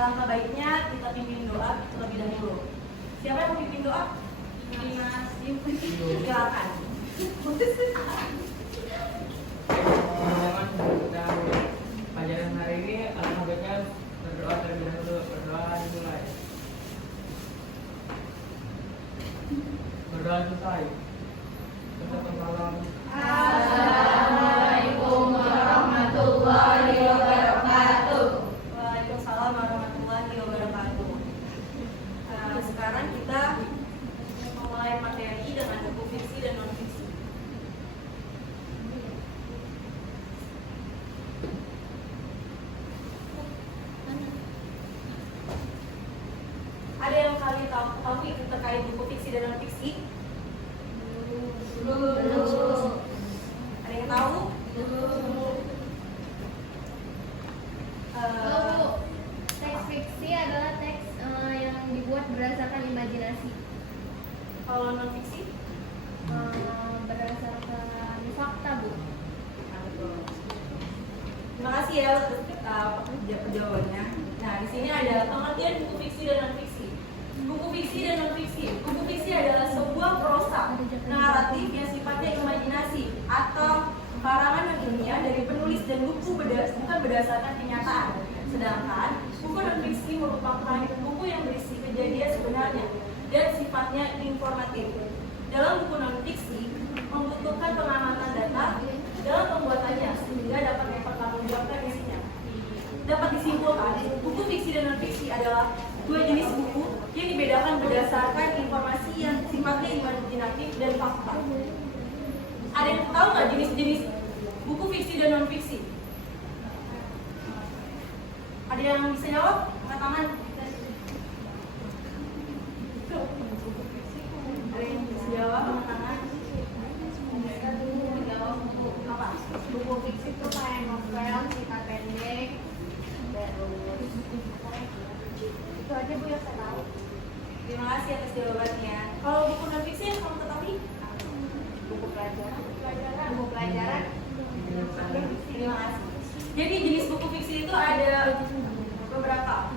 Alangkah baiknya kita pimpin doa terlebih dahulu. Siapa yang mau pimpin doa? Mas, silakan. Dan pelajaran hari ini alangkah baiknya berdoa terlebih dahulu. Berdoa dimulai. Berdoa selesai. Selamat malam. Assalamualaikum warahmatullahi wabarakatuh. Waalaikumsalam warahmatullahi wabarakatuh. Sekarang kita memulai materi dengan buku fiksi dan non fiksi. Ada yang kalian tahu itu terkait buku fiksi dan non fiksi? Belum. Ada yang tahu? Bu, teks fiksi adalah teks yang dibuat berdasarkan imajinasi. Kalau non fiksi? Berdasarkan fakta, Bu. Terima kasih ya untuk jawabannya. Nah, di sini ada pengertian buku fiksi dan non fiksi. Buku fiksi dan non fiksi. Buku fiksi adalah sebuah prosa naratif yang sifatnya imajinasi atau karangan yang ilmiah dari penulis dan buku bukan berdasarkan kenyataan. Sedangkan buku non fiksi merupakan buku yang berisi kejadian sebenarnya dan sifatnya informatif. Dalam buku non fiksi membutuhkan pengamatan data dalam pembuatannya sehingga dapat mempertanggungjawabkan isinya. Dapat disimpulkan, buku fiksi dan non fiksi adalah dua jenis buku yang dibedakan berdasarkan informasi yang sifatnya imajinatif dan fakta. Ada yang tahu nggak jenis-jenis buku fiksi dan non fiksi? Ada yang bisa jawab? Angkat tangan. Ada yang bisa jawab? Angkat tangan. Apa? Buku fiksi itu kayak novel, cerita pendek, terus itu aja Bu yang saya tahu. Terima kasih atas jawabannya. Kalau buku non fiksi yang kamu ketahui? Buku pelajaran. Buku pelajaran. Terima kasih. Jadi jenis buku fiksi itu ada beberapa.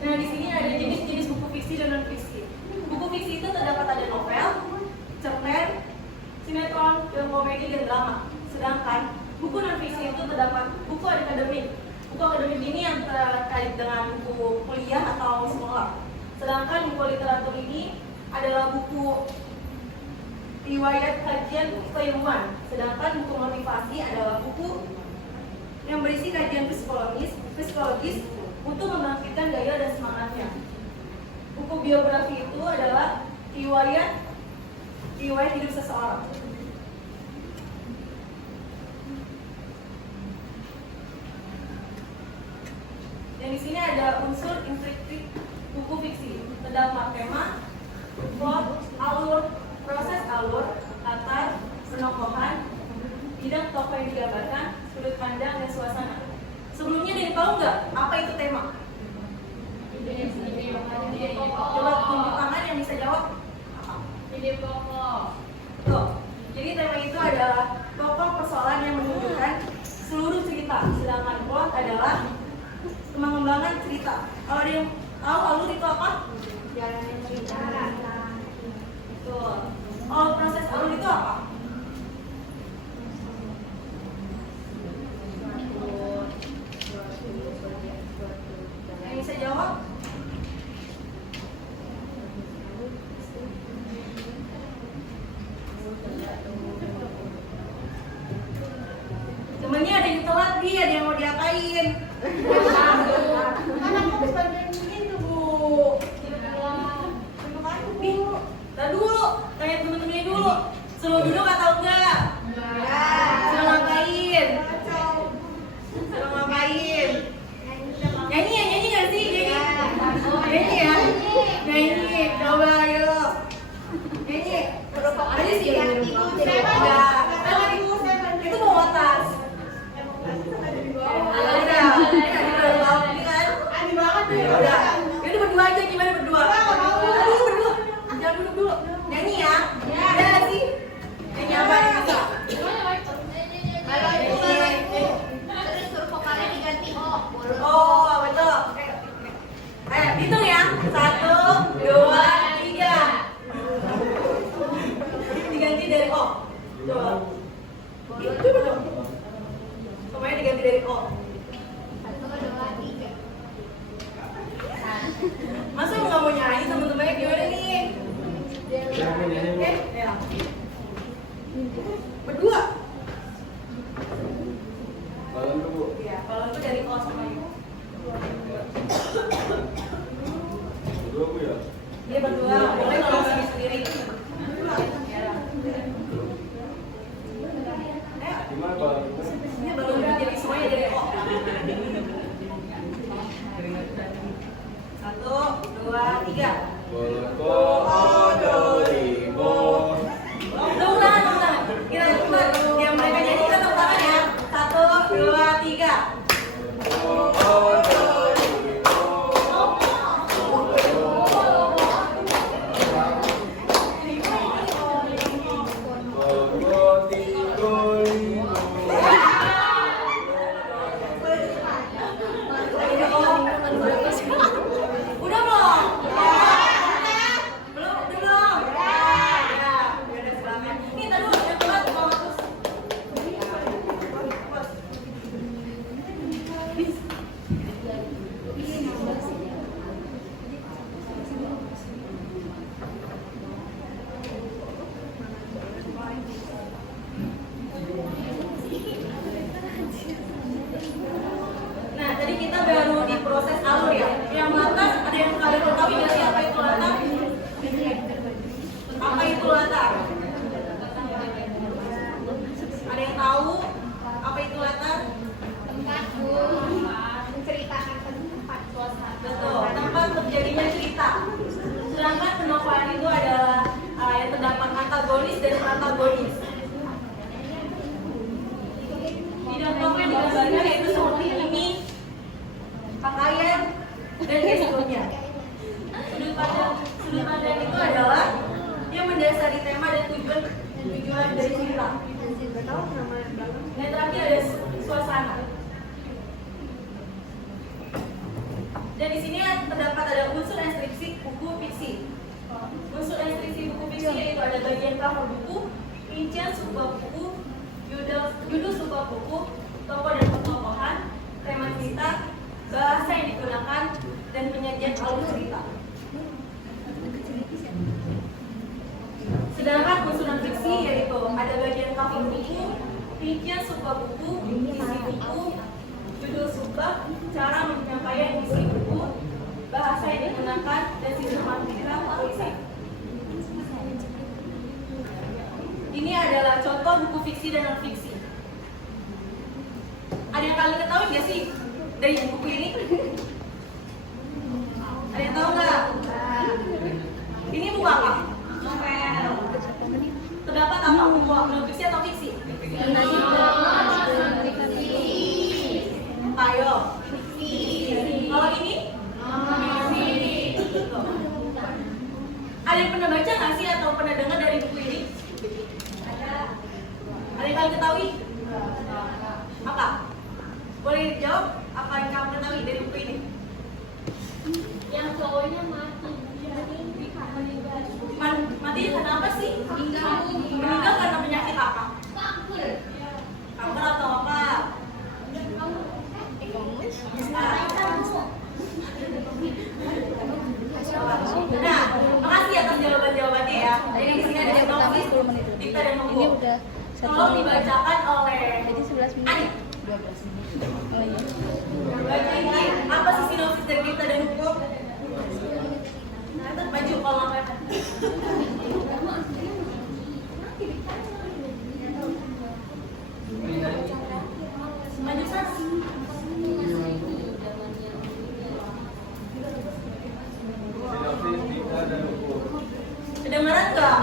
Nah, di sini ada jenis-jenis buku fiksi dan non fiksi. Buku fiksi itu terdapat ada novel, cerpen, sinetron, film komedi, dan drama. Sedangkan buku non fiksi itu terdapat buku akademik. Buku akademik ini yang terkait dengan buku kuliah atau sekolah. Sedangkan buku literatur ini adalah buku riwayat kajian keilmuan. Sedangkan buku motivasi adalah buku yang berisi kajian psikologis untuk membangkitkan gaya dan semangatnya. Buku biografi itu adalah riwayat hidup seseorang. Dan di sini ada unsur instruktif buku fiksi. Terdapat tema, plot, alur, proses alur, latar, penokohan, bidang tokoh yang digambarkan, sudut pandang dan suasana. Sebelumnya ada yang tahu nggak apa itu tema? Coba tunjuk tangan yang bisa jawab. Ide pokok. Tuh. Jadi tema itu adalah pokok persoalan yang menunjukkan seluruh cerita, sedangkan plot adalah pengembangan cerita. Kalau ada yang tahu alur itu apa? Jalannya cerita. Betul. Kalau proses alur itu apa? Yang bisa jawab? Temennya ada yang telat nih, ada yang mau diapain? Kan aku harus bantuin gitu, Bu. Nih, tar dulu, tanya temen-temennya dulu. Suruh duduk atau enggak? Suruh ngapain? Suruh ngapain? Nyanyi ya, nyanyi gak sih? Nyanyi ya? Nyanyi, coba ayo. Nyanyi. Ada sih ya? Itu bawa tas. Ada. Ini kan? Aneh banget ya. Udah. Yaudah berdua aja, gimana berdua? Aduh, berdua. Jangan duduk dulu. Nyanyi ya? Ada gak sih? Nyanyi apa yang bisa? Halo Ibu, halo Ibu. Terus suruh vokalnya diganti O. Oh, betul. Ayo, hitung ya. 1, 2, 3. Diganti dari O. Coba. Coba dong. Semuanya diganti dari O. 1, 2, 3. Masa nggak mau nyanyi temen-temennya gimana nih? Oke, ya. Berdua. Balon tuh, Bu. Iya, kalau itu dari O sama U. Berdua, Bu ya? Dia berdua, boleh kalau sendiri-sendiri. Ya. Gimana balon itu? Ini baru jadi semuanya dari O. 1, 2, 3. Bolko Odolibo. Tepuk tangan. Kita cepat. Yang mereka nyanyi kita tepuk tangan ya. 1, 2, 3. Bolko Tigolibo. Udah belum? Belum, udah belum? Ya, udah silakan. Nih, tadi dulu yang keluar bawa terus. Nah, tadi kita baru di proses alur ya. Yang latar, ada yang kalian tahu nggak sih apa itu latar? Apa itu latar? Ada yang tahu apa itu latar? Tempat, Bu. Menceritakan tempat suasana. Betul, tempat terjadinya cerita. Sedangkan penokohan itu adalah yang terdapat antagonis dan protagonis. Bidang tokoh yang digambarkan yaitu seperti ini, pakaian, dan gesturnya. Sudut pandang itu adalah yang mendasari tema dan tujuan dari cerita. Dan terakhir ada suasana. Dan di sini terdapat ada unsur deskripsi buku fiksi. Unsur deskripsi buku fiksi yaitu ada bagian cover buku, rincian sebuah buku, judul sebuah buku, tokoh dan petokohan, tema cerita, bahasa yang digunakan, dan penyajian alur cerita. Sedangkan unsur non-fiksi yaitu ada bagian cover buku, rincian sebuah buku, isi buku, judul subbab, cara menyampaikan isi buku, bahasa yang digunakan, dan sistem cerita puisi. Ini adalah contoh buku fiksi dan non-fiksi. Ada yang kalian ketahui nggak sih dari buku ini? Ada yang tahu nggak? Ini buku apa? Novel. Terdapat apa? Buku non-fiksi atau fiksi? Ayo. ketahui? Apa? Boleh dijawab apa yang kamu ketahui dari buku ini? Yang cowoknya mati. Mati kenapa sih? Meninggal karena penyakit apa? Kanker atau apa? Nah, makasih atas jawaban-jawabannya ya. Jadi di sini ada sinopsis, dikta dan buku. Tolong dibacakan oleh Ani. Baca ini, apa sih sinopsis dari dikta dan buku? Maju kalau nggak maju sana. Sinopsis dikta dan buku. Kedengeran nggak?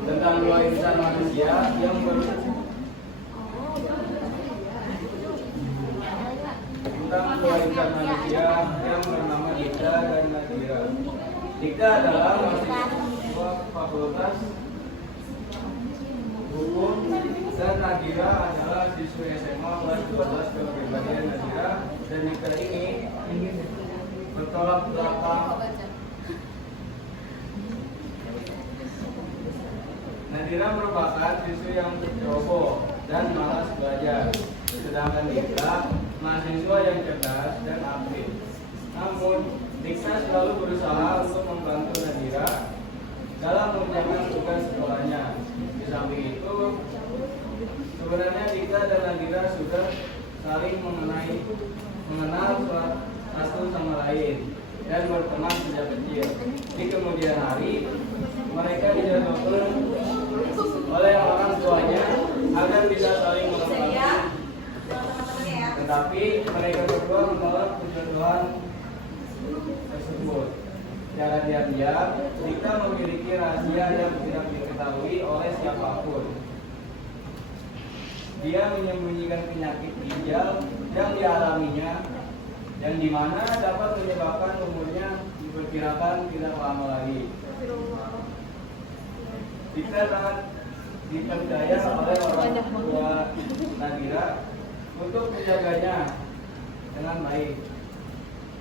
Tentang dua insan manusia yang bernama Dikta dan Nadira. Dikta adalah mahasiswa fakultas hukum dan Nadira adalah siswa SMA kelas 12 kepribadian Nadira. Dan Dikta ini bertolak belakang. Nadira merupakan siswa yang ceroboh dan malas belajar, sedangkan Dikta mahasiswa yang cerdas dan aktif. Namun, Dikta selalu berusaha untuk membantu Nadira dalam mengerjakan tugas sekolahnya. Di samping itu, sebenarnya Dikta dan Nadira sudah saling mengenal satu sama lain dan berteman sejak kecil. Di kemudian hari, mereka dijodohkan oleh orang tuanya agar bisa saling melengkapi. Tetapi mereka berdua menolak perjodohan tersebut. Secara diam-diam, Dikta memiliki rahasia yang tidak diketahui oleh siapapun. Dia menyembunyikan penyakit ginjal yang dialaminya, yang dimana dapat menyebabkan umurnya diperkirakan tidak lama lagi. Dikta sangat dipercaya oleh orang tua Nadira untuk menjaganya dengan baik.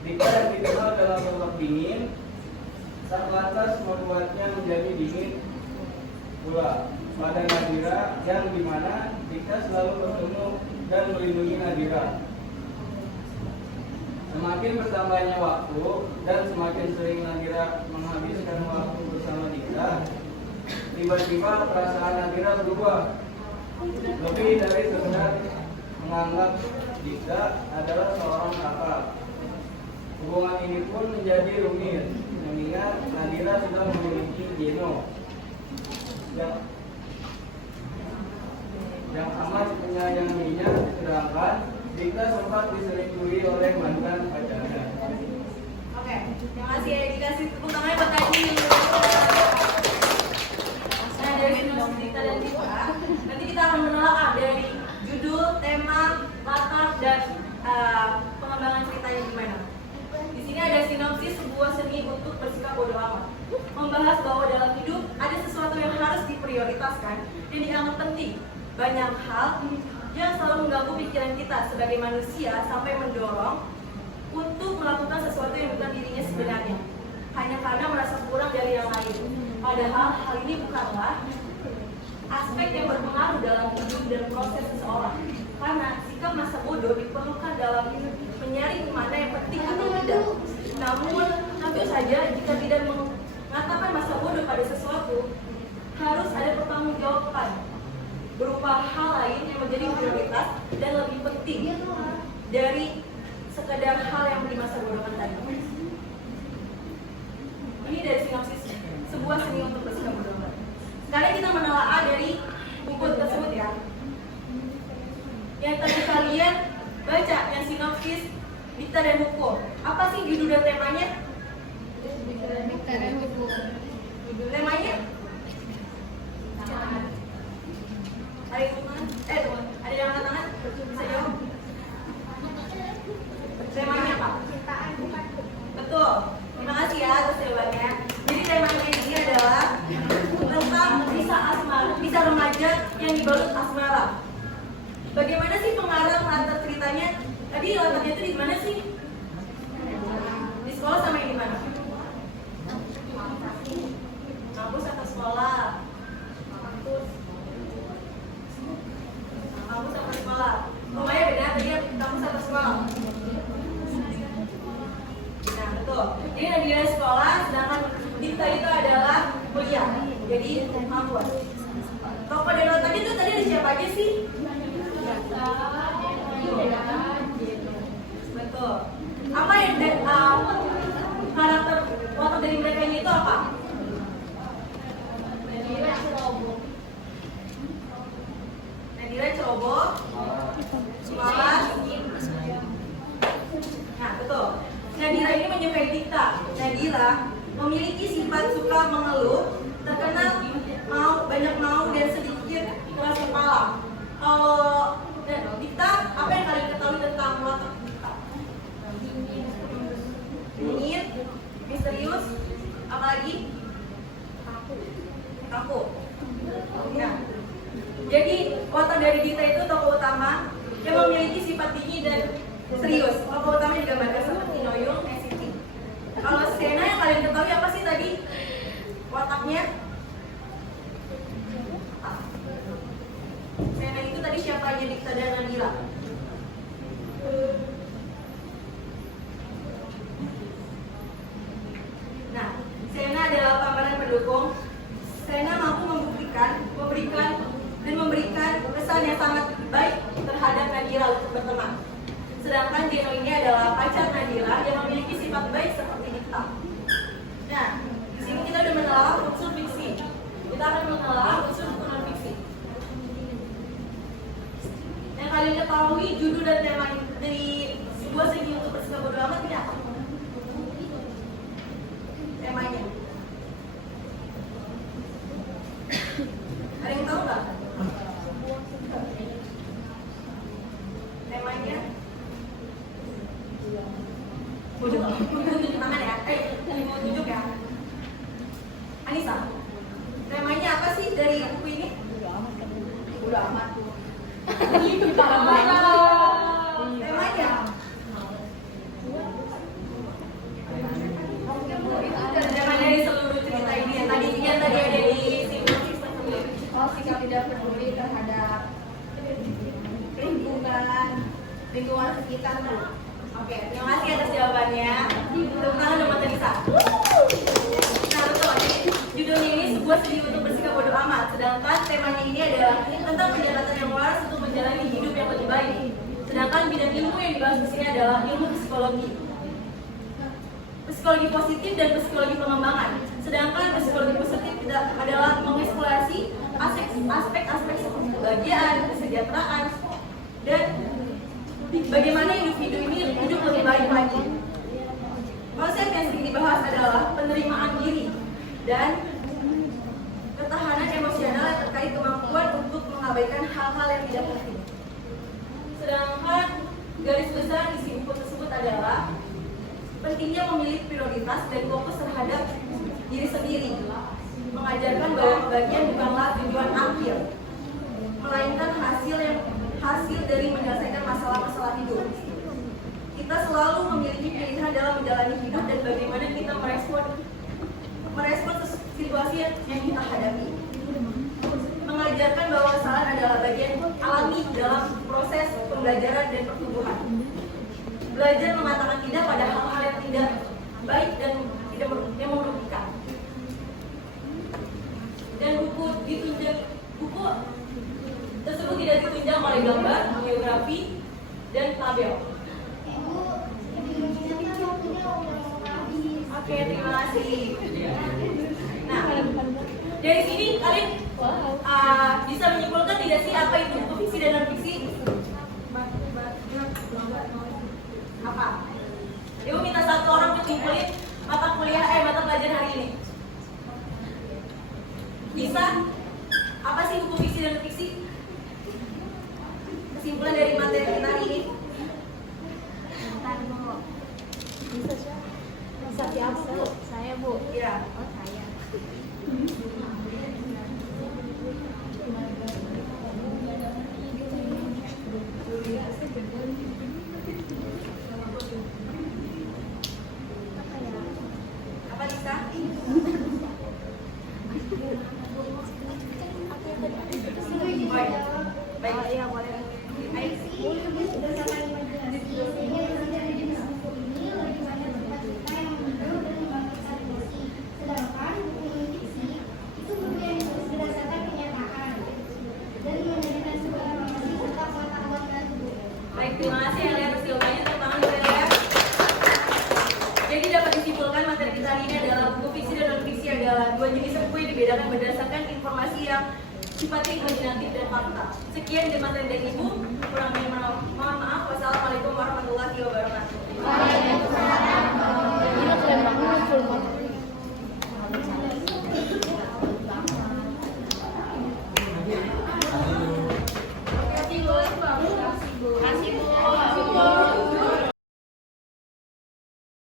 Dikta yang dikenal dalam sosok dingin, tak lantas membuatnya menjadi dingin pula pada Nadira, yang dimana Dikta selalu bertemu dan melindungi Nadira. Semakin bertambahnya waktu dan semakin sering Nadira menghabiskan waktu bersama Dikta, tiba-tiba perasaan Nadira berubah. Lebih dari sekedar menganggap Dikta adalah seorang kakak. Hubungan ini pun menjadi rumit, mengingat Nadira sudah memiliki Geno yang amat menyayanginya, sedangkan Dikta sempat diselingkuhi oleh mantan pacarnya. Oke, terima kasih ya. Dikasih tepuk tangannya buat Tadi. Nah, dari sinopsis Dikta dan Dikta, nanti kita akan menelaah dari judul, tema, latar, dan pengembangan ceritanya gimana. Di sini ada sinopsis sebuah seni untuk bersikap bodoh amat. Membahas bahwa dalam hidup ada sesuatu yang harus diprioritaskan dan dianggap penting. Banyak hal yang selalu mengganggu pikiran kita sebagai manusia sampai mendorong untuk melakukan sesuatu yang bukan dirinya sebenarnya, hanya karena merasa kurang dari yang lain. Padahal hal ini bukanlah aspek yang berpengaruh dalam hidup dan proses seseorang. Karena sikap masa bodoh diperlukan dalam menyaring mana yang penting atau tidak. Namun, tentu saja jika tidak mengatakan masa bodoh pada sesuatu, harus ada pertanggungjawaban berupa hal lain yang menjadi prioritas dan lebih penting dari sekedar hal yang di masa bodohkan tadi. Ini dari sinopsis sebuah seni untuk bersikap bodoh amat. Sekarang kita menelaah dari buku tersebut ya. Yang tadi kalian baca yang sinopsis Dikta dan Buku. Apa sih judul dan temanya? Dikta dan Buku. Temanya? Ada yang tangan? Ada yang angkat tangan? Bisa jawab? Temanya apa? Betul. Terima kasih ya atas jawabannya. Jadi temanya ini adalah tentang kampus atau sekolah? Nah, betul. Jadi Nadira sekolah, sedangkan Dita itu adalah kuliah. Jadi kampus. Toko dan tadi itu tadi ada siapa aja sih? Betul. Apa yang karakter watak dari mereka ini itu apa? Nadira ceroboh, malas. Nah, betul. Nadira ini menyukai Dita. Nadira memiliki sifat suka mengeluh, terkenal banyak mau dan sedikit keras kepala. Kalau Dita, apa yang kalian ketahui tentang watak Dita? Dingin, misterius, apa lagi? Kaku. Ya. Jadi watak dari Dita itu tokoh utama yang memiliki sifat dingin dan serius. Tokoh utama digambarkan seperti Noyung, SCT. Kalau Sena yang kalian ketahui apa sih tadi wataknya? Sena itu tadi siapa aja Dita dan Nadira? Nah, Sena adalah pemeran pendukung. Sena mampu memberikan kesan yang sangat baik terhadap Nadira untuk berteman. Sedangkan Deno ini adalah pacar Nadira yang memiliki sifat baik seperti Dita. Nah, di sini kita udah menelaah unsur fiksi. Kita akan menelaah unsur non fiksi. Yang kalian ketahui judul dan tema dari sebuah segi untuk bersikap bodo amat ini apa? Temanya. Ada yang tahu nggak? Temanya? Tunjuk tangan ya. Mau tunjuk ya. Anissa. Temanya apa sih dari buku ini? Udah amat. Temanya? Tema dari seluruh cerita ini yang tadi ada di sinopsis. Sikap tidak peduli terhadap lingkungan sekitar. Oke, terima kasih atas jawabannya. Tepuk tangan dong buat Anissa. Nah, betul. Judulnya ini sebuah seni untuk bersikap bodo amat. Sedangkan temanya ini adalah tentang penjelasan yang waras untuk menjalani hidup yang lebih baik. Sedangkan bidang ilmu yang dibahas di sini adalah ilmu psikologi. Psikologi positif dan psikologi pengembangan. Sedangkan psikologi positif adalah mengeksplorasi aspek-aspek seperti kebahagiaan, kesejahteraan, dan bagaimana individu ini hidup lebih baik lagi. Konsep yang sering dibahas adalah penerimaan diri dan ketahanan emosional yang terkait kemampuan untuk mengabaikan hal-hal yang tidak penting. Sedangkan garis besar isi buku tersebut adalah pentingnya memilih prioritas dan fokus terhadap diri sendiri, mengajarkan bahwa kebahagiaan bukanlah tujuan akhir, melainkan hasil dari menyelesaikan masalah-masalah hidup. Kita selalu memiliki pilihan dalam menjalani hidup dan bagaimana kita merespon situasi yang kita hadapi. Mengajarkan bahwa kesalahan adalah bagian alami dalam proses pembelajaran dan pertumbuhan. Belajar mengatakan tidak pada hal-hal yang tidak baik dan yang merugikan. Dan buku tersebut tidak ditunjang oleh gambar, geografi, dan tabel. Oke, terima kasih. Nah, dari sini kalian bisa menyimpulkan tidak sih apa itu buku fiksi dan non fiksi? Apa? Ibu minta satu orang untuk nyimpulin mata pelajaran hari ini. Bisa? Apa sih buku fiksi dan non fiksi? Kesimpulan dari materi kita hari ini? Bisa siapa Bu? Saya Bu. Ya. Oh saya. Apa Lisa? terima kasih Elia atas jawabannya. Tepuk tangan buat Elia. Jadi dapat disimpulkan materi kita hari ini adalah buku fiksi dan non fiksi adalah dua jenis buku yang dibedakan berdasarkan informasi yang sifatnya imajinatif dan fakta. Sekian dari materi dari Ibu. Kurang lebih mohon maaf.